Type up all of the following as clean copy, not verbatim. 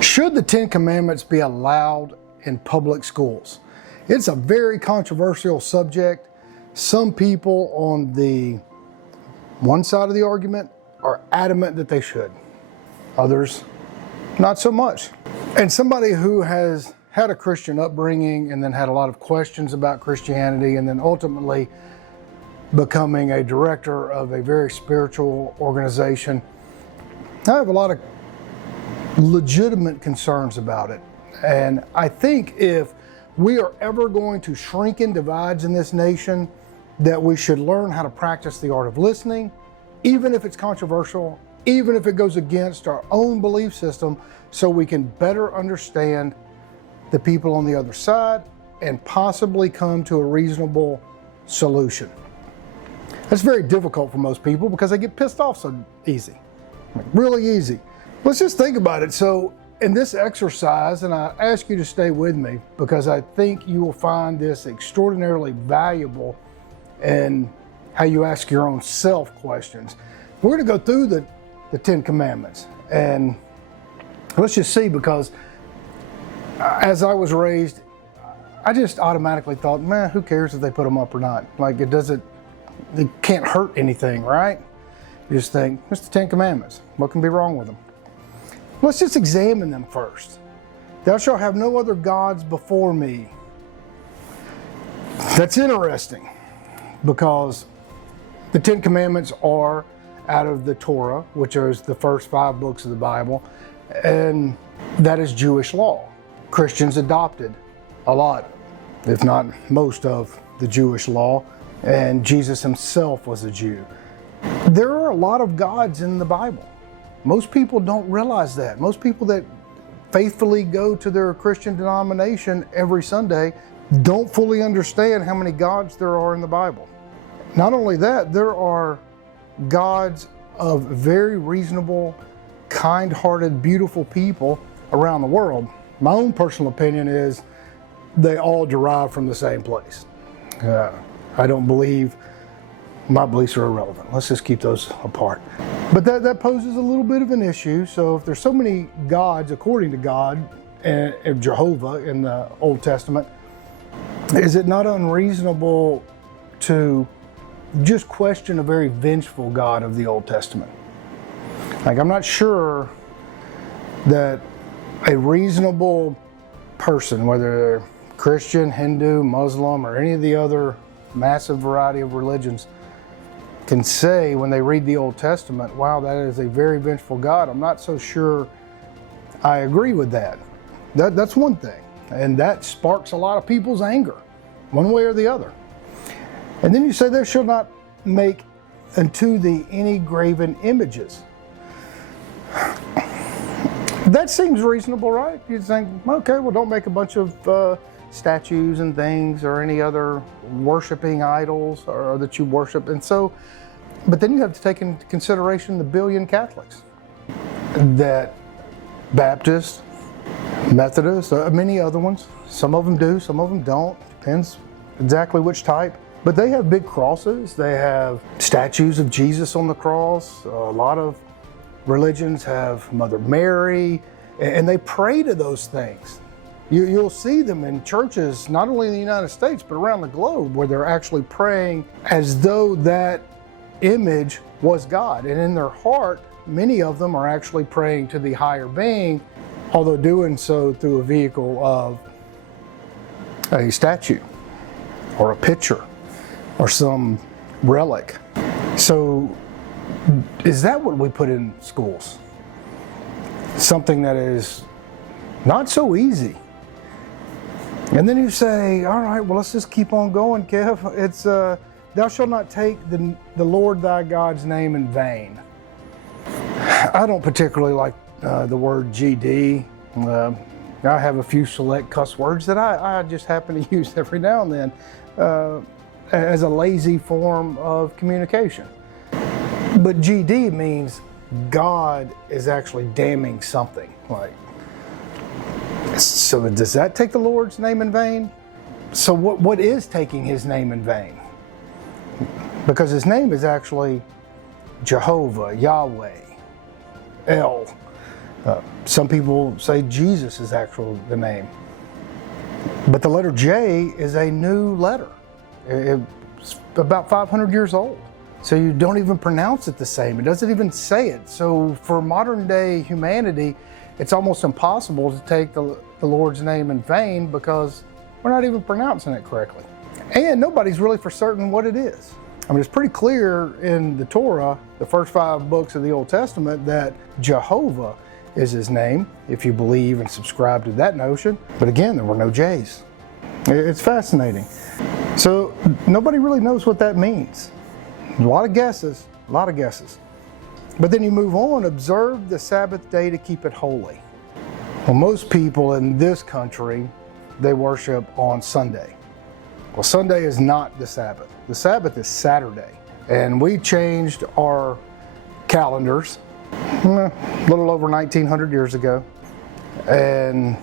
Should the Ten Commandments be allowed in public schools? It's a very controversial subject. Some people on the one side of the argument are adamant that they should. Others, not so much. And somebody who has had a Christian upbringing and then had a lot of questions about Christianity and then ultimately becoming a director of a very spiritual organization, I have a lot of legitimate concerns about it. And I think if we are ever going to shrink in divides in this nation, that we should learn how to practice the art of listening, even if it's controversial, even if it goes against our own belief system, so we can better understand the people on the other side and possibly come to a reasonable solution. That's very difficult for most people because they get pissed off so easy, really easy. Let's just think about it. So in this exercise, and I ask you to stay with me because I think you will find this extraordinarily valuable in how you ask your own self questions. We're going to go through the Ten Commandments, and let's just see, because as I was raised, I just automatically thought, man, who cares if they put them up or not? Like, it can't hurt anything, right? You just think, it's the Ten Commandments. What can be wrong with them? Let's just examine them first. Thou shalt have no other gods before me. That's interesting because the Ten Commandments are out of the Torah, which is the first 5 books of the Bible, and that is Jewish law. Christians adopted a lot, if not most, of the Jewish law, and Jesus himself was a Jew. There are a lot of gods in the Bible. Most people don't realize that. Most people that faithfully go to their Christian denomination every Sunday don't fully understand how many gods there are in the Bible. Not only that, there are gods of very reasonable, kind-hearted, beautiful people around the world. My own personal opinion is they all derive from the same place. I don't believe, my beliefs are irrelevant. Let's just keep those apart. But that poses a little bit of an issue. So if there's so many gods, according to God and Jehovah in the Old Testament, is it not unreasonable to just question a very vengeful God of the Old Testament? Like, I'm not sure that a reasonable person, whether they're Christian, Hindu, Muslim, or any of the other massive variety of religions, can say when they read the Old Testament, wow, that is a very vengeful God. I'm not so sure I agree with that. That's one thing. And that sparks a lot of people's anger, one way or the other. And then you say, there shall not make unto thee any graven images. That seems reasonable, right? You think, okay, well, don't make a bunch of statues and things or any other worshiping idols or that you worship. And so, but then you have to take into consideration the billion Catholics, that Baptists, Methodists, many other ones. Some of them do, some of them don't. Depends exactly which type. But they have big crosses. They have statues of Jesus on the cross. A lot of religions have Mother Mary, and they pray to those things. You'll see them in churches, not only in the United States, but around the globe, where they're actually praying as though that image was God. And in their heart, many of them are actually praying to the higher being, although doing so through a vehicle of a statue or a picture or some relic. So is that what we put in schools? Something that is not so easy. And then you say, all right, well, let's just keep on going, Kev. It's, thou shalt not take the Lord thy God's name in vain. I don't particularly like the word GD. I have a few select cuss words that I just happen to use every now and then as a lazy form of communication. But GD means God is actually damning something. Like, so does that take the Lord's name in vain? So what is taking his name in vain? Because his name is actually Jehovah, Yahweh, El. Some people say Jesus is actually the name. But the letter J is a new letter. It's about 500 years old. So you don't even pronounce it the same. It doesn't even say it. So for modern day humanity, it's almost impossible to take the Lord's name in vain because we're not even pronouncing it correctly. And nobody's really for certain what it is. I mean, it's pretty clear in the Torah, the first 5 books of the Old Testament, that Jehovah is his name, if you believe and subscribe to that notion. But again, there were no J's. It's fascinating. So nobody really knows what that means. A lot of guesses. But then you move on, observe the Sabbath day to keep it holy. Well, most people in this country, they worship on Sunday. Well, Sunday is not the Sabbath. The Sabbath is Saturday. And we changed our calendars a little over 1900 years ago. And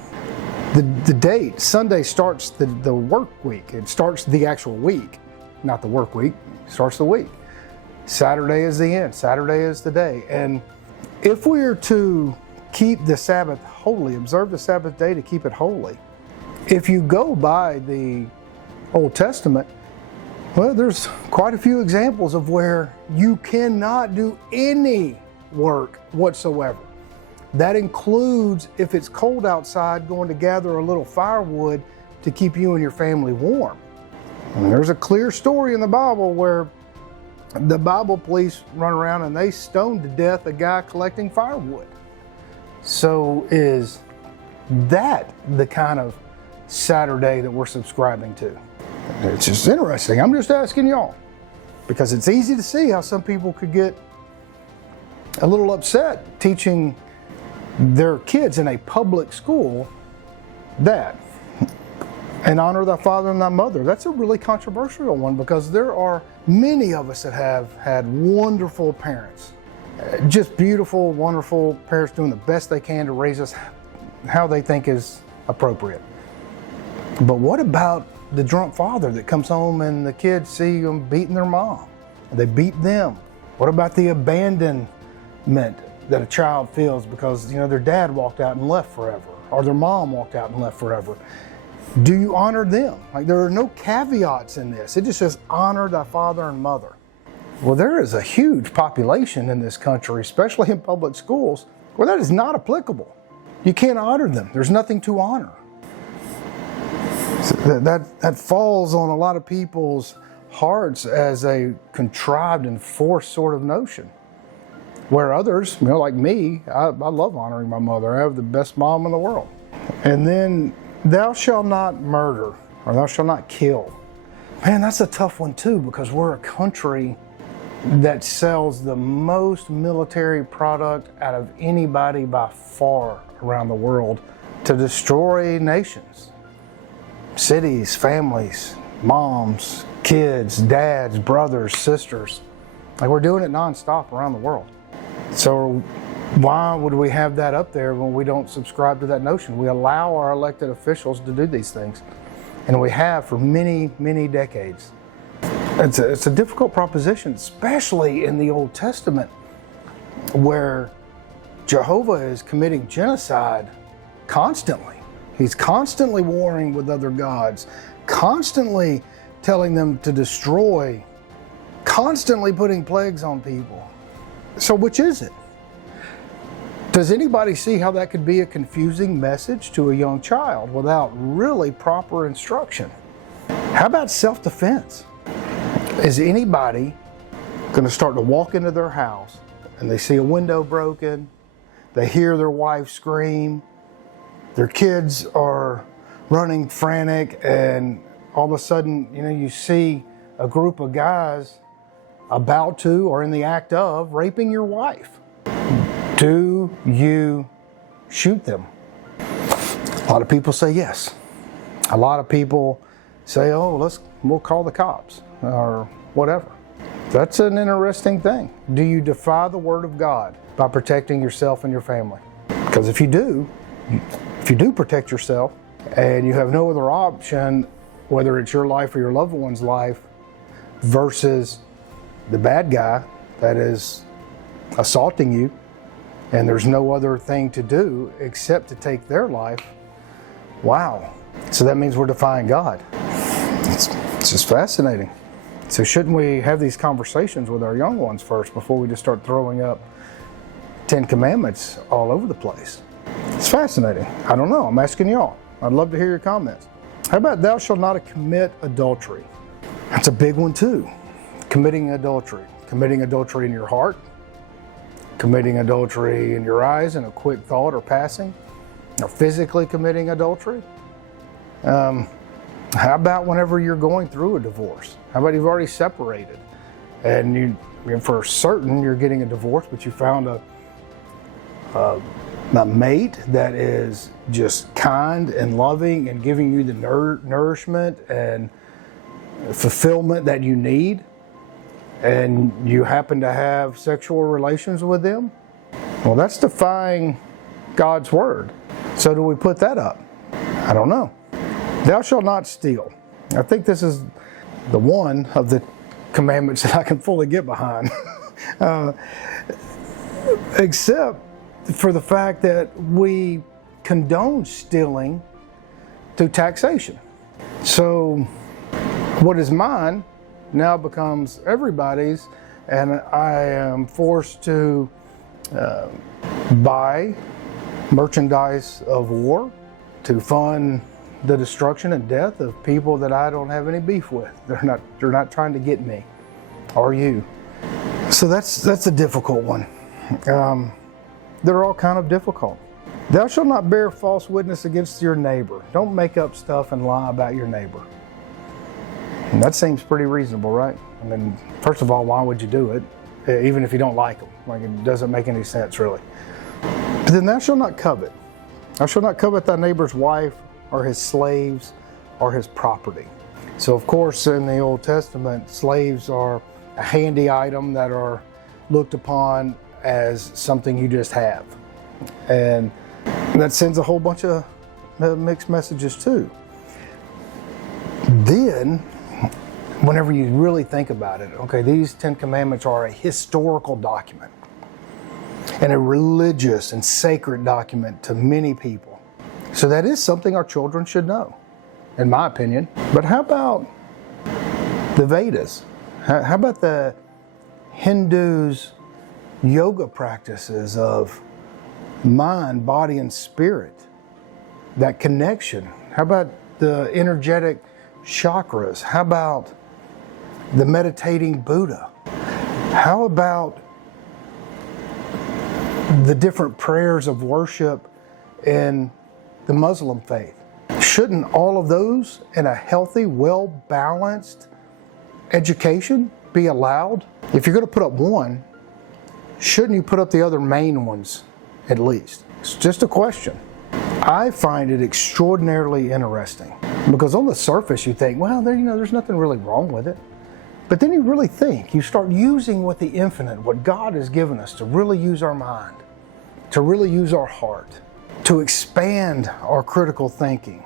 the date, Sunday, starts the work week. It starts the actual week, not the work week. It starts the week. Saturday is the end. Saturday is the day. And if we are to keep the Sabbath holy, observe the Sabbath day to keep it holy, if you go by the Old Testament, well, there's quite a few examples of where you cannot do any work whatsoever. That includes, if it's cold outside, going to gather a little firewood to keep you and your family warm. And there's a clear story in the Bible where the Bible police run around and they stoned to death a guy collecting firewood. So is that the kind of Saturday that we're subscribing to? It's just interesting. I'm just asking y'all, because it's easy to see how some people could get a little upset teaching their kids in a public school that, and honor thy father and thy mother. That's a really controversial one, because there are many of us that have had wonderful parents, just beautiful, wonderful parents doing the best they can to raise us how they think is appropriate. But what about the drunk father that comes home and the kids see them beating their mom? They beat them. What about the abandonment that a child feels because, their dad walked out and left forever, or their mom walked out and left forever? Do you honor them? Like, there are no caveats in this. It just says honor thy father and mother. Well, there is a huge population in this country, especially in public schools, where that is not applicable. You can't honor them. There's nothing to honor. So that falls on a lot of people's hearts as a contrived and forced sort of notion. Where others, like me, I love honoring my mother. I have the best mom in the world. And then, thou shalt not murder, or thou shalt not kill. Man, that's a tough one too, because we're a country that sells the most military product out of anybody by far around the world to destroy nations, cities, families, moms, kids, dads, brothers, sisters. Like, we're doing it nonstop around the world. So why would we have that up there when we don't subscribe to that notion? We allow our elected officials to do these things, and we have for many, many decades. It's a difficult proposition, especially in the Old Testament, where Jehovah is committing genocide constantly. He's constantly warring with other gods, constantly telling them to destroy, constantly putting plagues on people. So which is it? Does anybody see how that could be a confusing message to a young child without really proper instruction? How about self-defense? Is anybody going to start to walk into their house and they see a window broken, they hear their wife scream, their kids are running frantic, and all of a sudden, you see a group of guys about to or in the act of raping your wife? Do you shoot them? A lot of people say yes. A lot of people say, we'll call the cops or whatever. That's an interesting thing. Do you defy the word of God by protecting yourself and your family? Because if you do protect yourself and you have no other option, whether it's your life or your loved one's life, versus the bad guy that is assaulting you, and there's no other thing to do except to take their life. Wow. So that means we're defying God. It's just fascinating. So shouldn't we have these conversations with our young ones first before we just start throwing up 10 Commandments all over the place? It's fascinating. I don't know. I'm asking y'all. I'd love to hear your comments. How about thou shalt not commit adultery? That's a big one too. Committing adultery. Committing adultery in your heart. Committing adultery in your eyes in a quick thought or passing. Or physically committing adultery. How about whenever you're going through a divorce? How about you've already separated and for certain you're getting a divorce, but you found a mate that is just kind and loving and giving you the nourishment and fulfillment that you need, and you happen to have sexual relations with them? Well, that's defying God's word. So do we put that up? I don't know. Thou shalt not steal. I think this is the one of the commandments that I can fully get behind. Except for the fact that we condone stealing through taxation. So what is mine now becomes everybody's, and I am forced to buy merchandise of war to fund the destruction and death of people that I don't have any beef with. They're not trying to get me or you. So that's a difficult one. They're all kind of difficult. Thou shalt not bear false witness against your neighbor. Don't make up stuff and lie about your neighbor. And that seems pretty reasonable, right? I mean, first of all, why would you do it? Even if you don't like them. Like, it doesn't make any sense, really. But then thou shalt not covet. Thou shalt not covet thy neighbor's wife, or his slaves, or his property. So of course in the Old Testament, slaves are a handy item that are looked upon as something you just have. And that sends a whole bunch of mixed messages too. Then, whenever you really think about it, okay, these 10 Commandments are a historical document and a religious and sacred document to many people. So that is something our children should know, in my opinion. But how about the Vedas? How about the Hindus' yoga practices of mind, body, and spirit? That connection. How about the energetic chakras? How about the meditating Buddha? How about the different prayers of worship in the Muslim faith? Shouldn't all of those in a healthy, well-balanced education be allowed? If you're going to put up one, shouldn't you put up the other main ones at least? It's just a question. I find it extraordinarily interesting because on the surface you think, well, there's nothing really wrong with it. But then you really think, you start using what the infinite, what God has given us to really use our mind, to really use our heart, to expand our critical thinking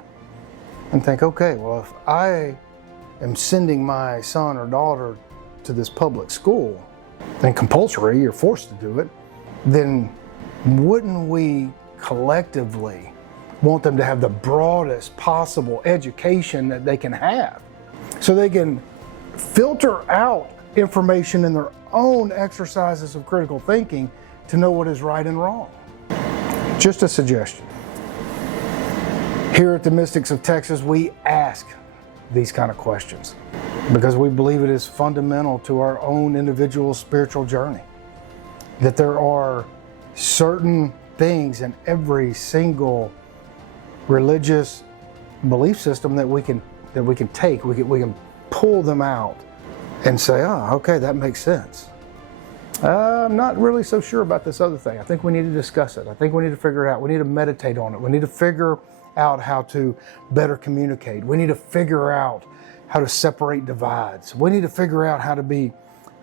and think, okay, well, if I am sending my son or daughter to this public school, then compulsory, you're forced to do it, then wouldn't we collectively want them to have the broadest possible education that they can have so they can filter out information in their own exercises of critical thinking to know what is right and wrong? Just a suggestion. Here at the Mystics of Texas, we ask these kind of questions because we believe it is fundamental to our own individual spiritual journey. That there are certain things in every single religious belief system that we can take, we can pull them out and say, oh, okay, that makes sense. I'm not really so sure about this other thing. I think we need to discuss it. I think we need to figure it out. We need to meditate on it. We need to figure out how to better communicate. We need to figure out how to separate divides. We need to figure out how to be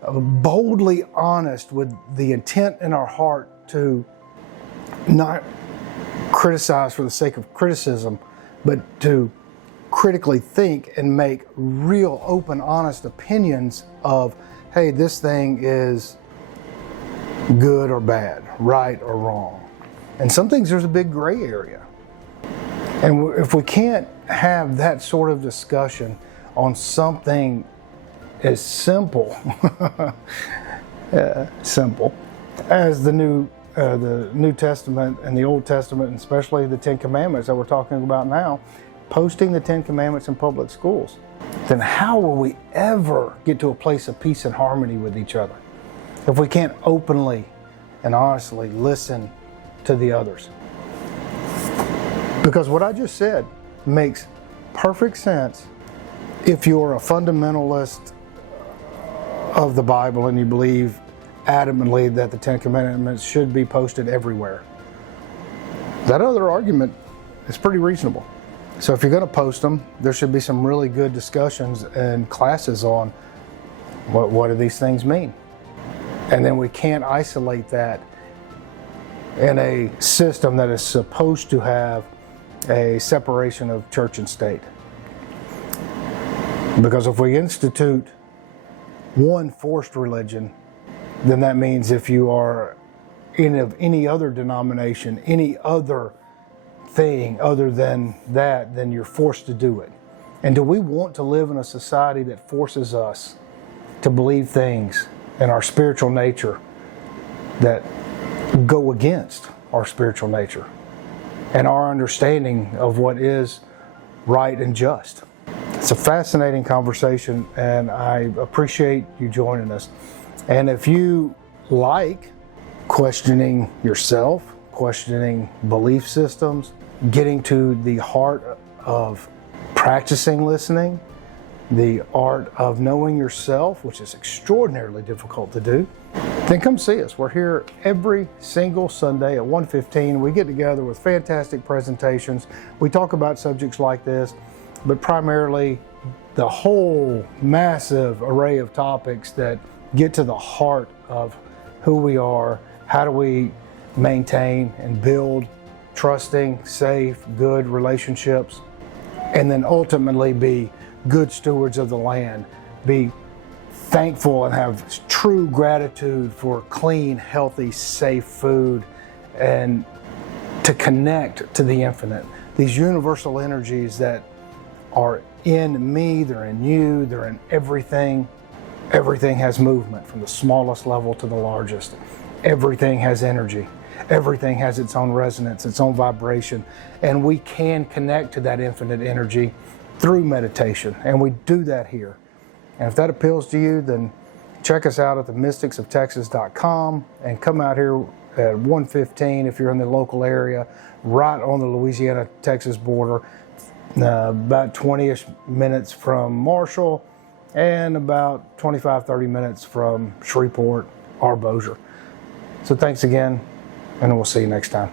boldly honest with the intent in our heart to not criticize for the sake of criticism, but to critically think and make real, open, honest opinions of, hey, this thing is good or bad, right or wrong. And some things there's a big gray area. And if we can't have that sort of discussion on something as simple, simple as the New Testament and the Old Testament, and especially the Ten Commandments that we're talking about now, posting the Ten Commandments in public schools, then how will we ever get to a place of peace and harmony with each other if we can't openly and honestly listen to the others? Because what I just said makes perfect sense if you're a fundamentalist of the Bible and you believe adamantly that the Ten Commandments should be posted everywhere. That other argument is pretty reasonable. So if you're going to post them, there should be some really good discussions and classes on what do these things mean. And then we can't isolate that in a system that is supposed to have a separation of church and state. Because if we institute one forced religion, then that means if you are of any other denomination, any other thing other than that, then you're forced to do it. And do we want to live in a society that forces us to believe things in our spiritual nature that go against our spiritual nature and our understanding of what is right and just? It's a fascinating conversation, and I appreciate you joining us. And if you like questioning yourself, questioning belief systems, getting to the heart of practicing listening, the art of knowing yourself, which is extraordinarily difficult to do, then come see us. We're here every single Sunday at 1:15. We get together with fantastic presentations. We talk about subjects like this, but primarily the whole massive array of topics that get to the heart of who we are. How do we maintain and build trusting, safe, good relationships, and then ultimately be good stewards of the land, be thankful and have true gratitude for clean, healthy, safe food, and to connect to the infinite. These universal energies that are in me, they're in you, they're in everything. Everything has movement from the smallest level to the largest. Everything has energy. Everything has its own resonance, its own vibration. And we can connect to that infinite energy through meditation. And we do that here. And if that appeals to you, then check us out at themysticsoftexas.com and come out here at 1:15 if you're in the local area, right on the Louisiana-Texas border, about 20-ish minutes from Marshall and about 25-30 minutes from Shreveport or Bossier. So thanks again, and we'll see you next time.